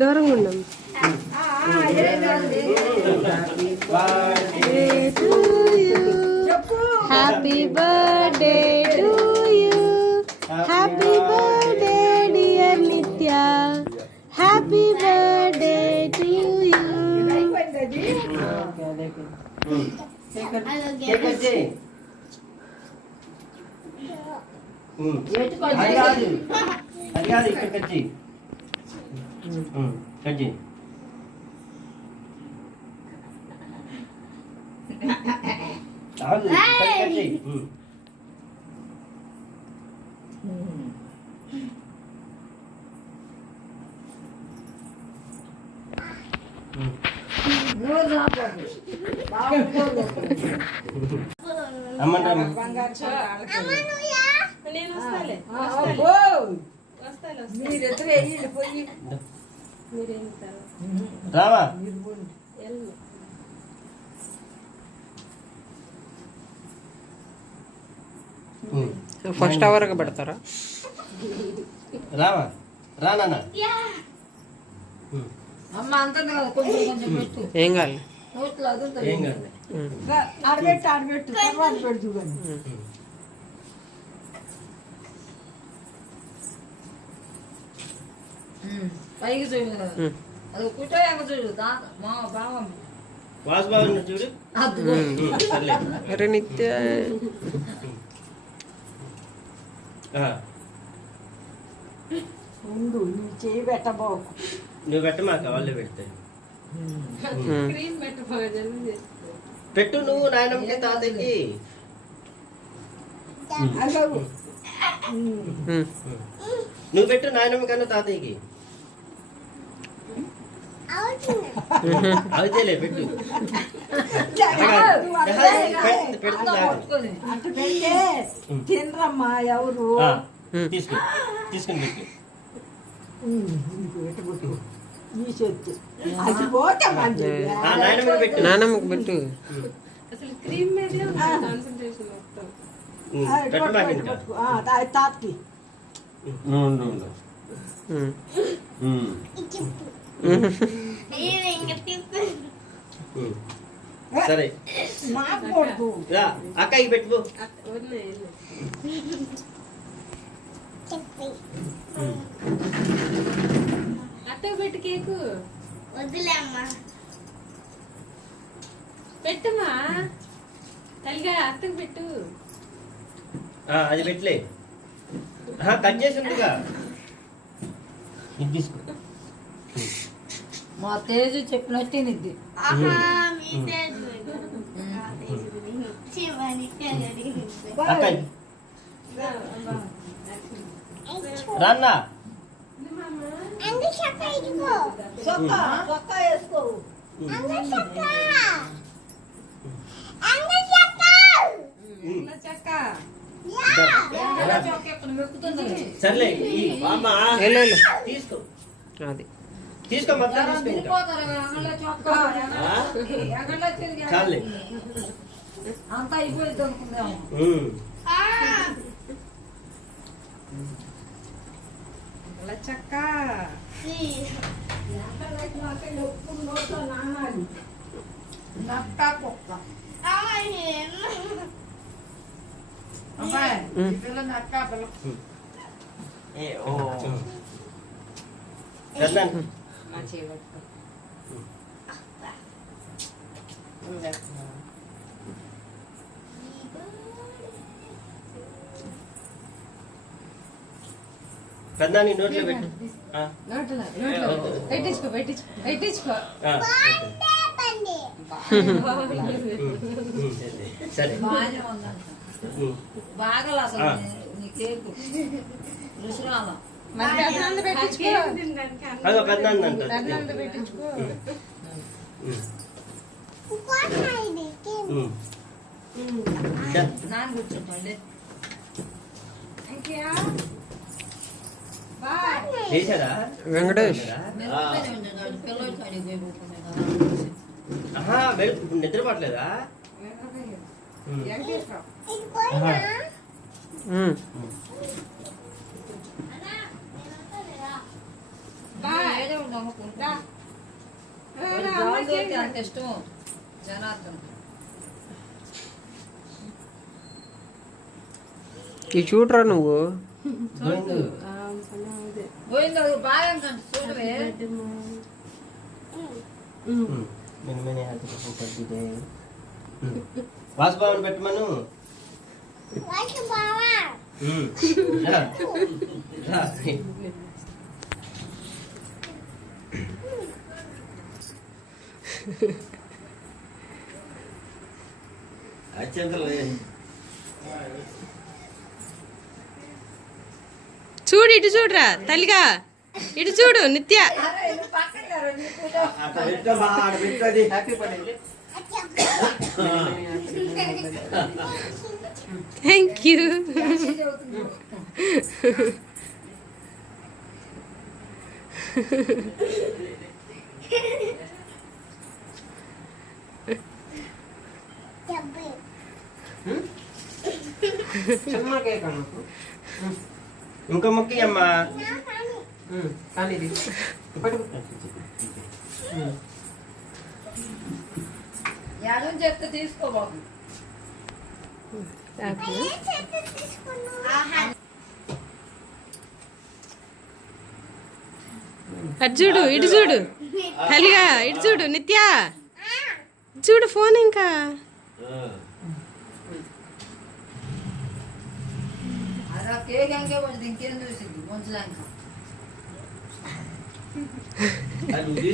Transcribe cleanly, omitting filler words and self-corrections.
దూరంగా ఉన్నాం. Happy birthday to you, happy birthday dear Nitya, happy birthday to you. First అవర్గా పెడతారా? రామా రానా ఏం కాదు. ఆడబెట్టు తర్వాత పెడుతూ పైకి చూడు, అది కుట్టాక చూడు. మా బావం వాసుబాబు చూడు. అరే నిత్య ముందు నీ చేయి పెట్టబోకు. నువ్వు పెట్టమాక, వాళ్ళే పెడతాయి. పెట్టు నువ్వు నాయనమ్మకి తాతయ్యకి. నువ్వు పెట్టు నాయనమ్మ కన్నా తాతయ్యకి. అవుతేలే పెట్టు. అటు పెడితే తినరమ్మా ఎవరు. తీసుకుని పెట్టు. అది పోతే నానమ్మకి పెట్టు. తాతకి సరే అక్కకి పెట్టు. అత్తకు పెట్టు కేకు. వద్దులే అమ్మా, పెట్టమ్మా తల్లిగా. అత్తకు పెట్టు. అది పెట్టలే, కట్ చేసి ఉందిగా. ఇది తీసుకో. మా తేజు చెప్పినట్టే నిద్ది. రాన్నా చొక్కా వేసుకో. సర్లే తీసుకో. అది తీసుకో మొత్తం చాలే. అంతా అయిపోయింది అనుకుందాం. చక్క నక్క కుక్క పిల్ల నక్క పిల్ల. పెద్ద నీ నోట్లో పెట్టు. పెట్టించుకో పెట్టించుకో. సరే బాగా అసలు నీ కేకు రుచిరాలం. పెట్టించుకో. నాన్న కూర్చుంటండి. వెంకటేష్ నిద్ర పట్టలేదా? అంటే ఇష్టం జనార్దన్. ఇది చూడరా నువ్వు. గోవిందు. పోయింది అది బాగా కంటే చూడవే. Many happy birthday. వాసుబాబుని పెట్టమను. రా. రా. అత్యంతలు చూడు ఇటు చూడురా తల్లిగా, ఇటు చూడు నిత్య. Happy birthday. Thank you. ఇంకా మొక్కి అమ్మా. ఎడం చెప్తే తీసుకోబాబు. అటు చూడు ఇటు చూడు తల్లిగా, ఇటు చూడు నిత్య, చూడు ఫోన్ ఇంకా. అలా కేక్ ఇంకే కొంచెం ఇంకేం చూసింది కొంచెం. అది